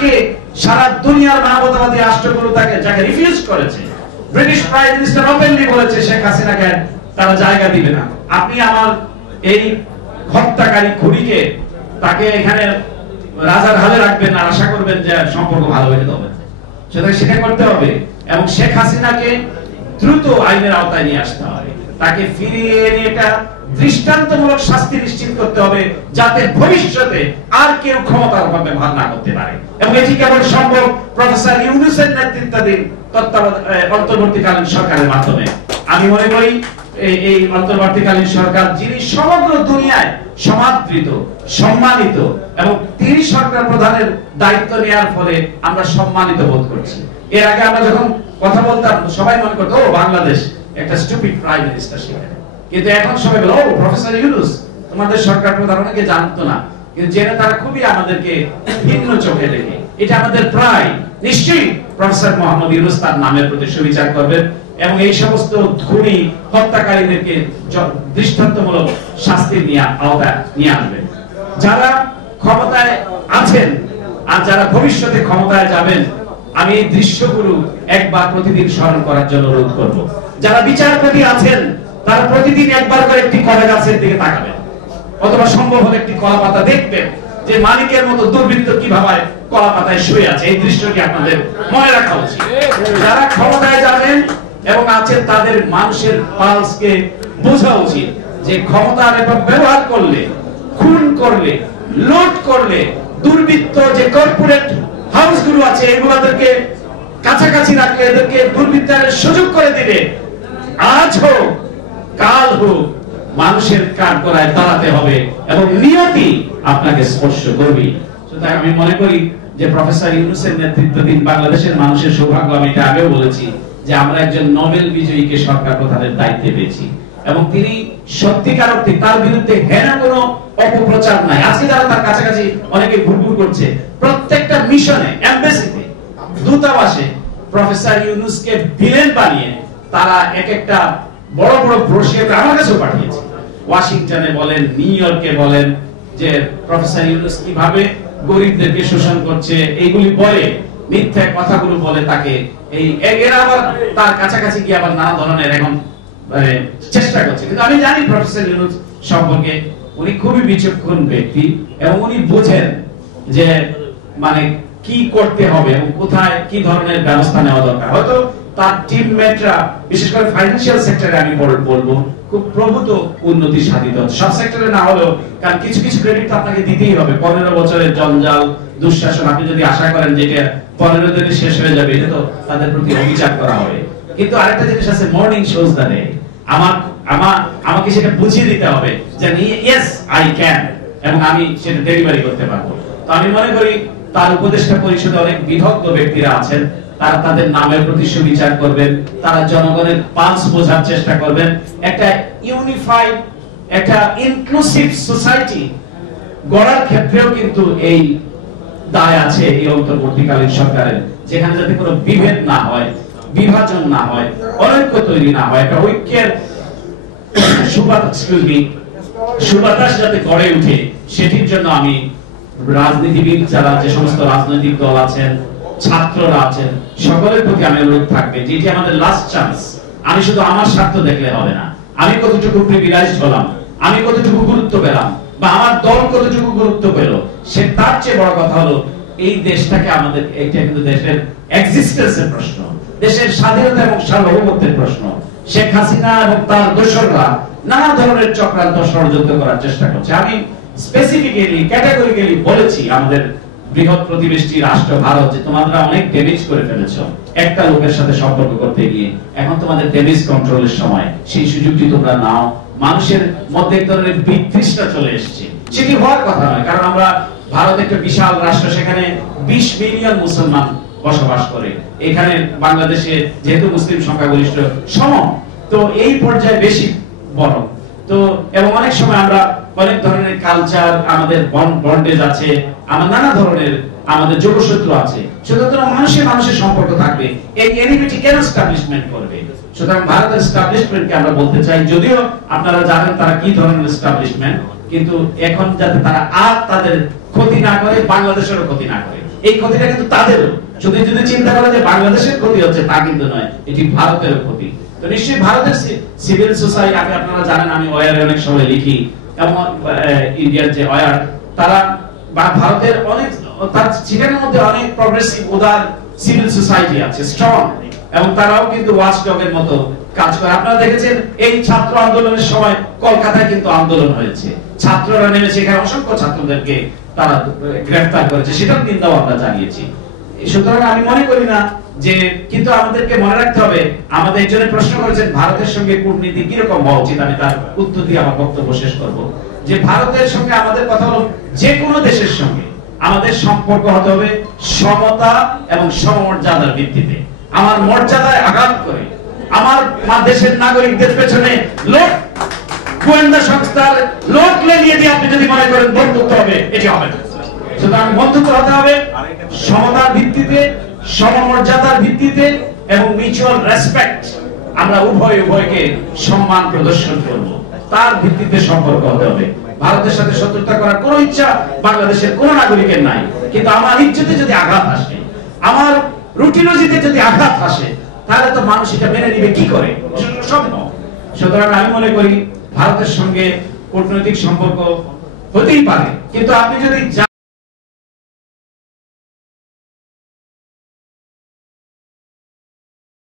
তাকে সারা দুনিয়ার মানবতাবাদী রাষ্ট্রগুলো তাকে যাকে রিফিউজ করেছে, ব্রিটিশ প্রাইম মিনিস্টার ওপেনলি বলেছে শেখ হাসিনাকে তারা জায়গা দিবে না। আপনি আমার এই হত্যাকারী খুনিকে তাকে এখানে রাজার হালে রাখবেন আর আশা করবেন যে সম্পর্ক ভালো হয়ে যাবে? সুতরাং সেটা করতে হবে এবং শেখ হাসিনাকে দ্রুত আইনের আওতায় নিয়ে আসতে হবে, তাকে ফিরিয়ে এনে এটা দৃষ্টান্তমূলক শাস্তি নিশ্চিত করতে হবে যাতে ভবিষ্যতে আর কেউ ক্ষমতার ব্যবহার না করতে পারে। এবং এটি কেবল সম্ভব প্রফেসর ইউনূসের নেতৃত্বাধীন অন্তর্বর্তীকালীন সরকারের মাধ্যমে। আমি মনে করি এই অন্তর্বর্তীকালীন সরকার, যিনি সমগ্র দুনিয়ায় সমাদৃত, সম্মানিত, এবং তিনি সরকার প্রধানের দায়িত্ব নেওয়ার ফলে আমরা সম্মানিত বোধ করছি। এর আগে আমরা যখন কথা বলতাম সবাই মনে করতো ও বাংলাদেশ একটা স্টুপিড প্রাইম মিনিস্টার সেখানে, কিন্তু এখন সবাই বলে ও প্রফেসর ইউনূস তোমাদের সরকার প্রধান, অনেকে জানতো না কিন্তু জেনে তারা খুবই আমাদেরকে ভিন্ন চোখে দেখে। এটা আমাদের প্রায় নিশ্চয়ই প্রফেসর মোহাম্মদ ইউনূস তার নামের প্রতি সুবিচার করবেন এবং এই সমস্ত খুনি হত্যাকারীদেরকে দৃষ্টান্তমূলক শাস্তির আওতায় নিয়ে আনবেন। যারা ক্ষমতায় আছেন আর যারা ভবিষ্যতে ক্ষমতায় যাবেন, আমি এই দৃশ্যগুলো একবার প্রতিদিন স্মরণ করার জন্য অনুরোধ করব। যারা বিচারপতি আছেন তারা প্রতিদিন একবার করে একটি কলা গাছের দিকে তাকাবেন, অথবা সম্ভব হলে একটি কলা পাতা দেখবেন যে মালিকের মতো দুর্বৃত্ত কিভাবে কলা পাতায় শুয়ে আছে। এই দৃশ্যটি আপনাদের মনে রাখা উচিত। যারা ক্ষমতায় যাবেন এবং আছেন তাদের মানুষের পালসকে বোঝা উচিত যে ক্ষমতার ব্যবহার করলে, খুন করলে, লুট করলে, দুর্বৃত্ত যে কর্পোরেট হাউসগুলো আছে এগুলোদেরকে কাছাকাছি রাখলে, এদেরকে দুর্বৃত্তায়নের সুযোগ করে দিলে আজ হোক কাল হোক মানুষের কাঠগড়ায় দাঁড়াতে হবে এবং নিয়তি আপনাকে স্পর্শ করবে। সুতরাং আমি মনে করি যে প্রফেসর ইউনূসের নেতৃত্বাধীন বাংলাদেশের মানুষের সৌভাগ্য, আমি এটা আগেও বলেছি যে আমরা একজন নোবেল বিজয়ীকে সরকার প্রধানের দায়িত্বে পেয়েছি এবং তিনি সত্যিকার অর্থে তার বিরুদ্ধে হেন কোনো অপপ্রচার নাই। আজকে যারা তার কাছাকাছি অনেকে ঘুরঘুর করছে, প্রত্যেকটা মিশনে, এমবাসিতে, দূতাবাসে প্রফেসর ইউনূসকে ভিলেন বানিয়ে তারা এক একটা বড় বড় ব্রোশিয়ার আমার কাছেও পাঠিয়েছে। ওয়াশিংটনে বলেন, নিউ ইয়র্কে বলেন যে প্রফেসর ইউনূস কিভাবে গরিবদেরকে শোষণ করছে, এইগুলি বলে মিথ্যা কথাগুলো বলে তাকে এরা আবার তার কাছাকাছি গিয়ে আবার নানা ধরনের এখন চেষ্টা করছে। কিন্তু আমি জানি প্রফেসর ইউনূস সম্পর্কে উনি খুবই বিচক্ষণ ব্যক্তি এবং উনি বোঝেন যে মানে কি করতে হবে এবং কোথায় কি ধরনের ব্যবস্থা নেওয়া দরকার। হয়তো তার টিমমেটরা বিশেষ করে ফাইন্যান্সিয়াল সেক্টরে আমি বলবো খুব প্রভূত উন্নতি সাধিত হচ্ছে, সব সেক্টরে না হলেও, কারণ কিছু কিছু ক্রেডিট তো আপনাকে দিতেই হবে। 15 বছরের জঞ্জাল দুঃশাসন আপনি যদি আশা করেন যে এটা 15 দিনে শেষ হয়ে যাবে, এটা তো তাদের প্রতি অবিচার করা হবে। কিন্তু আরেকটা জিনিস আছে, মর্নিং শোজ দ্য ডে। আমাকে সেটা বুঝিয়ে দিতে হবে যে ইয়েস আই ক্যান, এবং আমি সেটা ডেলিভারি করতে পারবো। তো আমি মনে করি তার উপদেষ্টা পরিষদে অনেক বিদগ্ধ ব্যক্তিরা আছেন, তারা তাদের নামের প্রতি সুবিচার করবেন, তারা জনগণের পালস বোঝার চেষ্টা করবেন। একটা ইউনিফাইড, একটা ইনক্লুসিভ সোসাইটি গড়ার ক্ষেত্রেও কিন্তু এই দায় আছে এই অন্তর্বর্তীকালীন সরকারের, যেখানে যাতে কোনো বিভেদ না হয়, বিভাজন না হয়, অনৈক্য তৈরি না হয়, একটা ঐক্যের সুবাতাস যাতে গড়ে উঠে, সেটির জন্য আমি রাজনীতিবিদ যারা, যে সমস্ত রাজনৈতিক দল আছেন, ছাত্ররা আছেন, সকলের প্রতি আমি অনুরোধ থাকবে যে এটি আমাদের লাস্ট চান্স। আমি শুধু আমার স্বার্থ দেখলে হবে না, আমি কতটুকু প্রিভিলেজড হলাম, আমি কতটুকু গুরুত্ব পেলাম, বা আমার দল কতটুকু গুরুত্ব পেল, সে তার চেয়ে বড় কথা হলো এই দেশটাকে আমাদের, এটা কিন্তু দেশের এক্সিস্টেন্সের প্রশ্ন, দেশের স্বাধীনতা এবং সার্বভৌমত্বের প্রশ্ন। শেখ হাসিনা এবং তার দোসররা নানা ধরনের চক্রান্ত ষড়যন্ত্র করার চেষ্টা করছে। আমি স্পেসিফিক্যালি ক্যাটাগরিক্যালি বলেছি আমাদের বৃহৎ প্রতিবেশী রাষ্ট্র ভারত যে তোমরা অনেক ড্যামেজ করে ফেলেছো একটা লোকের সাথে সম্পর্ক করতে গিয়ে, এখন তোমাদের ড্যামেজ কন্ট্রোলের সময়, সেই সুযোগটি তোমরা নাও। মানুষের মধ্যে এক ধরনের বিতৃষ্ণা চলে এসেছে, সেটি হওয়ার কথা নয়, কারণ আমরা ভারত একটা বিশাল রাষ্ট্র, সেখানে 20 মিলিয়ন মুসলমান বসবাস করে। এখানে বাংলাদেশে যেহেতু মুসলিম সংখ্যাগরিষ্ঠ সম, তো এই পর্যায়ে বেশি বড়। তো এবং অনেক সময় আমরা অনেক ধরনের কালচার, আমাদের বন্ডেজ আছে, আমার নানা ধরনের আমাদের যোগসূত্র আছে। সুতরাং মানুষের সম্পর্ক থাকবে, এই এনিমিটি কেন এস্টাবলিশমেন্ট করবে? সুতরাং ভারতের এস্টাবলিশমেন্টকে আমরা বলতে চাই, যদিও আপনারা জানেন তারা কি ধরনের এস্টাবলিশমেন্ট, কিন্তু এখন যাতে তারা আর তাদের ক্ষতি না করে, বাংলাদেশেরও ক্ষতি না করে। এই ক্ষতিটা কিন্তু তাদেরও। শুধু যদি চিন্তা করে যে বাংলাদেশের ক্ষতি হচ্ছে তা কিন্তু নয়, এটি ভারতের ক্ষতি। তো নিশ্চয়ই ভারতের সিভিল সোসাইটি, আপনারা জানেন আমি ওয়ারে অনেক সময় লিখি, এবং ইন্ডিয়ার যে ওয়ার, তারা ভারতের অনেক, তার সেখানের মধ্যে অনেক প্রগ্রেসিভ উদার সিভিল সোসাইটি আছে, স্ট্রং, এবং তারাও কিন্তু ওয়াচডগের মতো কাজ করে। আপনারা দেখেছেন এই ছাত্র আন্দোলনের সময় কলকাতায় কিন্তু আন্দোলন হয়েছে, ছাত্ররা নেমেছে, এখানে অসংখ্য ছাত্রদেরকে তারা গ্রেফতার করেছে, সেটার নিন্দাও আমরা জানিয়েছি। সুতরাং আমি মনে করি না যে, কিন্তু আমাদেরকে মনে রাখতে হবে, আমাদের একজনে প্রশ্ন করেছেন ভারতের সঙ্গে কূটনীতি কিরকম হওয়া উচিত, আমি তার উত্তর দিয়ে আমার বক্তব্য শেষ করব। যে ভারতের সঙ্গে আমাদের কথা হলো, যে কোনো দেশের সঙ্গে আমাদের সম্পর্ক হতে হবে সমতা এবং সমমর্যাদার ভিত্তিতে। আমার মর্যাদায় আঘাত করে আমার দেশের নাগরিকদের পেছনে লোক, গোয়েন্দা সংস্থার লোক লেলিয়ে দিয়ে আপনি যদি মনে করেন বন্ধুত্ব হবে, এটি হবে না। সুতরাং বন্ধুত্ব হতে হবে সমতার ভিত্তিতে, সমমর্যাদার ভিত্তিতে, এবং মিউচুয়াল রেসপেক্ট, আমরা উভয়কে সম্মান প্রদর্শন করব, তার ভিত্তিতে সম্পর্ক হতে হবে। ভারতের সাথে শত্রুতা করার কোনো ইচ্ছা বাংলাদেশের কোন নাগরিকের নাই, কিন্তু আমার ইজ্জতে যদি আঘাত আসে, আমার রুটি রুজিতে যদি আঘাত আসে, তাহলে তো মানুষ এটা মেনে নিবে কি করে, সম্ভব। সুতরাং আমি মনে করি ভারতের সঙ্গে কূটনৈতিক সম্পর্ক হতেই পারে, কিন্তু আপনি যদি